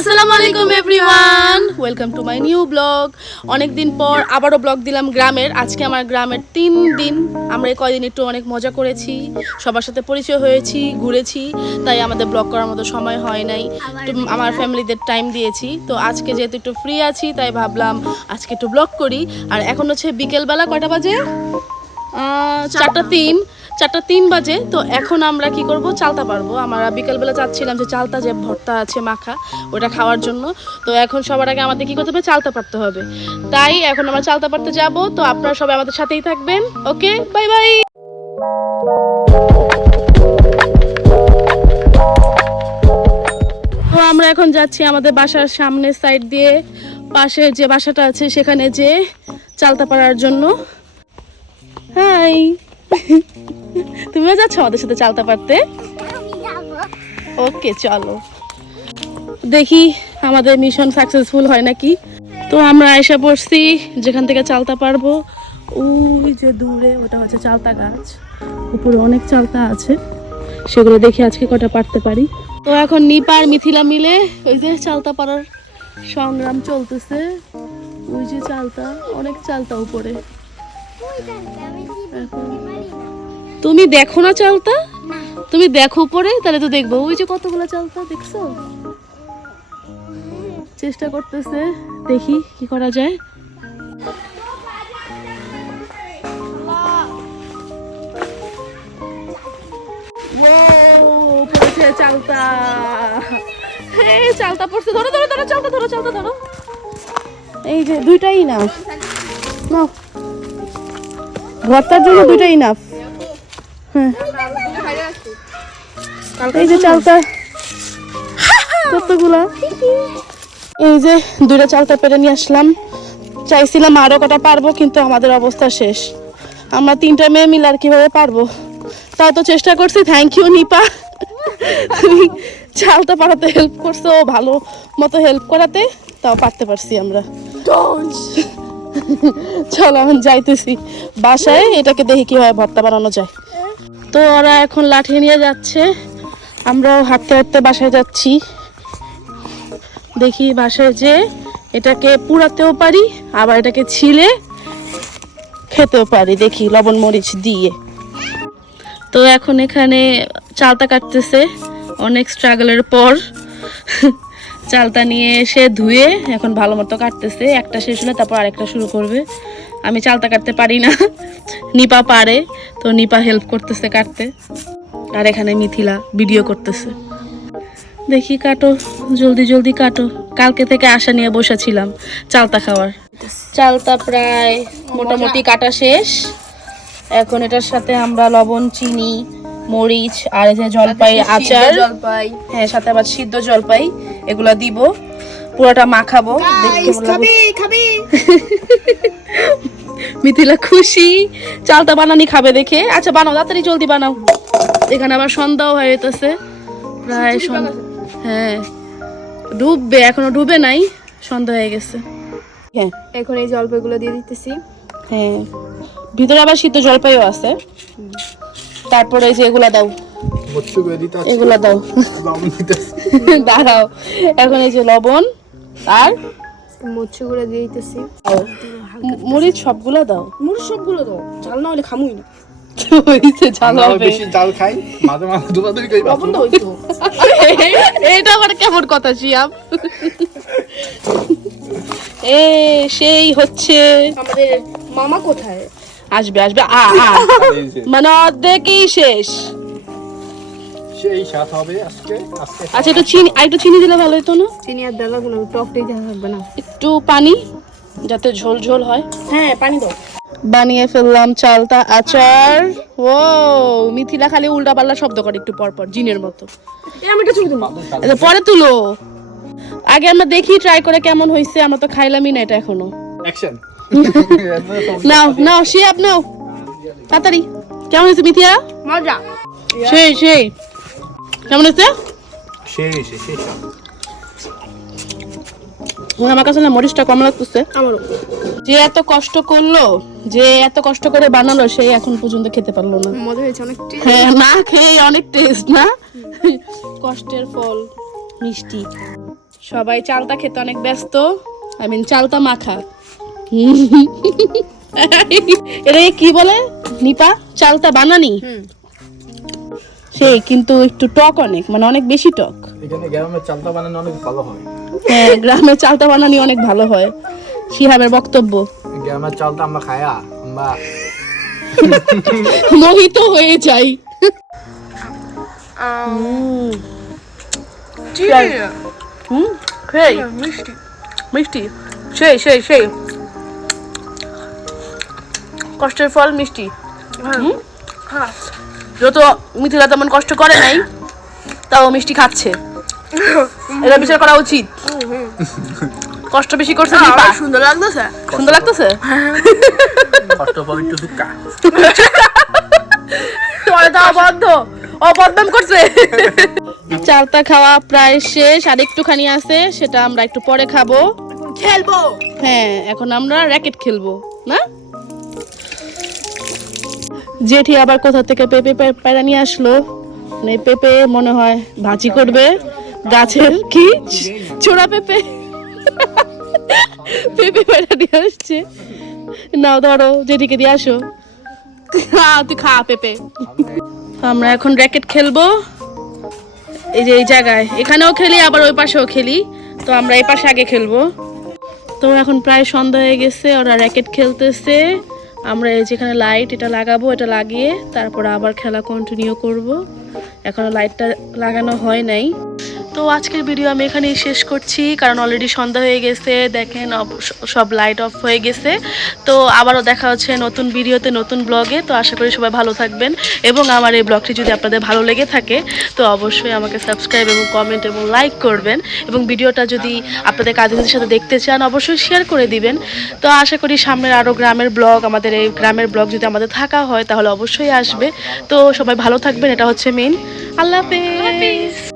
আসসালামু আলাইকুম everyone, welcome to my new blog. অনেক দিন পর আবারও ব্লগ দিলাম গ্রামের। আজকে আমার গ্রামের 3 দিন। আমরা এই কয়দিন একটু অনেক মজা করেছি, সবার সাথে পরিচয় হয়েছি, ঘুরেছি, তাই আমাদের ব্লগ করার মতো সময় হয় নাই। তো আমার ফ্যামিলিদের টাইম দিয়েছি। তো আজকে যেহেতু একটু ফ্রি আছি তাই ভাবলাম আজকে একটু ব্লগ করি। আর এখন হচ্ছে বিকেলবেলা, কয়টা বাজে? 4:03 বাজে। তো এখন আমরা কি করব, চালতা পারবো। আমরা বিকালবেলা চাচ্ছিলাম যে চালতা যে ভর্তা আছে মাখা, ওটা খাওয়ার জন্য। তো এখন সবার আগে আমাদের কি করতে হবে, চালতা পারতে হবে। তাই এখন আমরা চালতা পারতে যাব। তো আপনারা সবাই আমাদের সাথেই থাকবেন। ওকে, বাই বাই। তো আমরা এখন যাচ্ছি আমাদের বাসার সামনের সাইড দিয়ে, পাশে যে বাসাটা আছে সেখানে যে চালতা পাড়ার জন্য। হাই, তুমিও যাচ্ছ আমাদের সাথে চালতা পারতে? ওকে, চলো দেখি আমাদের মিশন সাকসেসফুল হয় নাকি। তো আমরা এসে পড়ছি যেখান থেকে চালতা পারবো। ওই যে দূরে ওটা হচ্ছে চালতা গাছ, উপরে অনেক চালতা আছে, সেগুলো দেখে আজকে কটা পারতে পারি। তো এখন নিপা আর মিথিলা মিলে ওই যে চালতা পারার সংগ্রাম চলতেছে। ওই যে চালতা, অনেক চালতা উপরে। তুমি দেখো না চালতা? তুমি দেখো উপরে, তাহলে তো দেখবো। ওই যে কতগুলো চালতা দেখছো, চেষ্টা করতেছে, দেখি কি করা যায়। পড়েছে চালতা, চালতা পড়ছে। ধরো ধরো ধরো চালতা, ধরো চালতা ধরো। এই যে দুইটাই নাও, নাও ভর্তার জন্য দুইটাই নাও। হ্যাঁ, এই যে চালতা কতগুলা। এই যে দুইটা চালতা পেরে নিয়ে আসলাম। চাইছিলাম আরো কটা পারবো, কিন্তু আমাদের অবস্থা শেষ। আমরা 3টা মেয়ে মিলে আর কিভাবে পারবো, তাও তো চেষ্টা করছি। থ্যাংক ইউ নিপা, তুমি চালতা পাড়াতে হেল্প করছো, ভালো মতো হেল্প করাতে, তাও পারতে পারছি আমরা। চলো এখন যাইতেছি বাসায়, এটাকে দেখি কিভাবে ভর্তা বানানো যায়। তো ওরা এখন লাঠি নিয়ে যাচ্ছে, আমরাও হাঁটতে হাঁটতে বাসায় যাচ্ছি। দেখি বাসায় যে এটাকে পুড়াতেও পারি, আবার এটাকে ছিলে খেতেও পারি, দেখি লবণ মরিচ দিয়ে। তো এখন এখানে চালতা কাটতেছে অনেক স্ট্রাগলের পর। চালতা নিয়ে এসে ধুয়ে এখন ভালো মতো কাটতেছে। একটা শেষ হলে তারপর আরেকটা শুরু করবে। আমি চালতা কাটতে পারি না, নিপা পারে, তো নিপা হেল্প করতেছে কাটতে। আর এখানে মিথিলা ভিডিও করতেছে। দেখি কাটো, জলদি জলদি কাটো। কালকে থেকে আশা নিয়ে বসেছিলাম চালতা খাওয়ার। চালতা প্রায় মোটামুটি কাটা শেষ। এখন এটার সাথে আমরা লবণ, চিনি, মরিচ আর এই যে জলপাই আচার, হ্যাঁ সাথে আবার সিদ্ধ জলপাই, এগুলা দিব, পুরোটা মাখাবো। মিথিলা খুশি চালতা বানানি খাবে দেখে। আচ্ছা বানাও, তাড়াতাড়ি জলদি বানাও। এখানে আবার সন্ধ্যাও হয়ে যেতেছে প্রায়। হ্যাঁ ডুববে, এখনো ডুবে নাই, সন্ধ্যা হয়ে গেছে। হ্যাঁ এখন এই জলপাইগুলো দিয়ে দিতেছি। হ্যাঁ, ভিতরে আবার সিদ্ধ জলপাইও আছে। তারপরে এই যে এগুলা দাও, এগুলা দাও। দাঁড়াও, এখন এই যে লবণ আর মরিচ গুঁড়া দিয়ে দিতেছি। মরিচ সবগুলো দাও। মরিচ সবগুলো দাও, ঝাল না হলে খামুই না। ঝাল হবে, বেশি ঝাল খাই, মাঝে মাঝে দুবাদুরি খাই। লবণ দাও একটু। এটা আবার কেমন কথা শিয়াব? সেই হচ্ছে আমাদের মামা কোথায়? আসবে আসবে। মানে অর্ধেকই শেষ। সেই স্বাদ হবে আজকে। আচ্ছা একটু চিনি, আর একটু চিনি দিলে ভালো হতো না? চিনি আর দেওয়া লাগবে না, টকটাই দেওয়া থাকবে না। একটু পানি, যাতে ঝোল ঝোল হয়। হ্যাঁ পানি দাও। বানিয়ে ফেললাম চালতা আচার। ও মিথিলা খালি উল্টা পাল্টা শব্দ করে একটু পর পর, জিনের মতো। আমি একটা ছবি দেবো। আচ্ছা পরে তুলো, আগে আমরা দেখি ট্রাই করে কেমন হয়েছে। আমরা তো খাইলামই না এটা এখনো। অ্যাকশন। নাও নাও শিয়াব নাও তাড়াতাড়ি। কেমন হয়েছে মিথিয়া? মজা। সেই সেই, কেমন হয়েছে? সেই আমার কাছে না মরিচটা কম লাগতেছে। আমারও। যে এত কষ্ট করলো, যে এত কষ্ট করে বানালো, সেই এখন পর্যন্ত খেতে পারলো না। মজা হয়েছে অনেক। হ্যাঁ না খেয়ে অনেক টেস্ট না, কষ্টের ফল মিষ্টি। সবাই চালতা খেতে অনেক ব্যস্ত, চালতা মাখা। এটা কি বলে নিপা? চালতা বানানি। সেই কিন্তু একটু টক অনেক, মানে অনেক বেশি টক। এখানে গ্রামের চালতা বানানো অনেক ভালো হয়। হ্যাঁ, গ্রামের চালতা বানানি অনেক ভালো হয়, শিহাবের বক্তব্য। গ্রামের চালতা আমরা খায়া আমরা মোহিত হয়ে যাই। মিষ্টি মিষ্টি, সেই সেই সেই কষ্টের ফল মিষ্টি। হ্যাঁ যত মিথিলা তেমন কষ্ট করে নাই, তাও মিষ্টি খাচ্ছে। এটা বিচার করা উচিত। কষ্ট বেশি করছে দীপা। সুন্দর লাগতেছে। সুন্দর লাগতেছে। কষ্ট পবিত্র সুক্কা। বদ্ধ অবদ্ধম করছে। চালতা খাওয়া প্রায় শেষ, আর একটুখানি আছে, সেটা আমরা একটু পরে খাবো। খেলবো। হ্যাঁ, এখন আমরা র্যাকেট খেলবো না? জেঠি আবার কোথা থেকে পেঁপে পেড়া নিয়ে আসলো। মানে পেঁপে মনে হয় ভাজি করবে, গাছের কি ছোড়া পেঁপে। পেঁপে পেড়া নিয়ে আসছে। নাও ধরো, জেঠিকে দিয়ে আসো। তুই খা পেঁপে। আমরা এখন র্যাকেট খেলবো, এই যে এই জায়গায়। এখানেও খেলি, আবার ওই পাশেও খেলি। তো আমরা এই পাশে আগে খেলবো। তো এখন প্রায় সন্ধ্যা হয়ে গেছে, ওরা র্যাকেট খেলতেছে। আমরা এই যেখানে লাইট এটা লাগাবো, এটা লাগিয়ে তারপর আবার খেলা কন্টিনিউ করব। এখনো লাইটটা লাগানো হয় নাই। তো আজকের ভিডিও আমি এখানেই শেষ করছি, কারণ অলরেডি সন্ধ্যা হয়ে গেছে। দেখেন সব লাইট অফ হয়ে গেছে। তো আবারও দেখা হচ্ছে নতুন ভিডিওতে, নতুন ব্লগে। তো আশা করি সবাই ভালো থাকবেন, এবং আমার এই ব্লগটি যদি আপনাদের ভালো লেগে থাকে তো অবশ্যই আমাকে সাবস্ক্রাইব এবং কমেন্ট এবং লাইক করবেন, এবং ভিডিওটা যদি আপনাদের কাজিনদের সাথে দেখতে চান অবশ্যই শেয়ার করে দিবেন। তো আশা করি সামনের আরও গ্রামের ব্লগ, আমাদের এই গ্রামের ব্লগ যদি আমাদের থাকা হয় তাহলে অবশ্যই আসবে। তো সবাই ভালো থাকবেন, এটা হচ্ছে মেইন। আল্লাহ হাফেজ।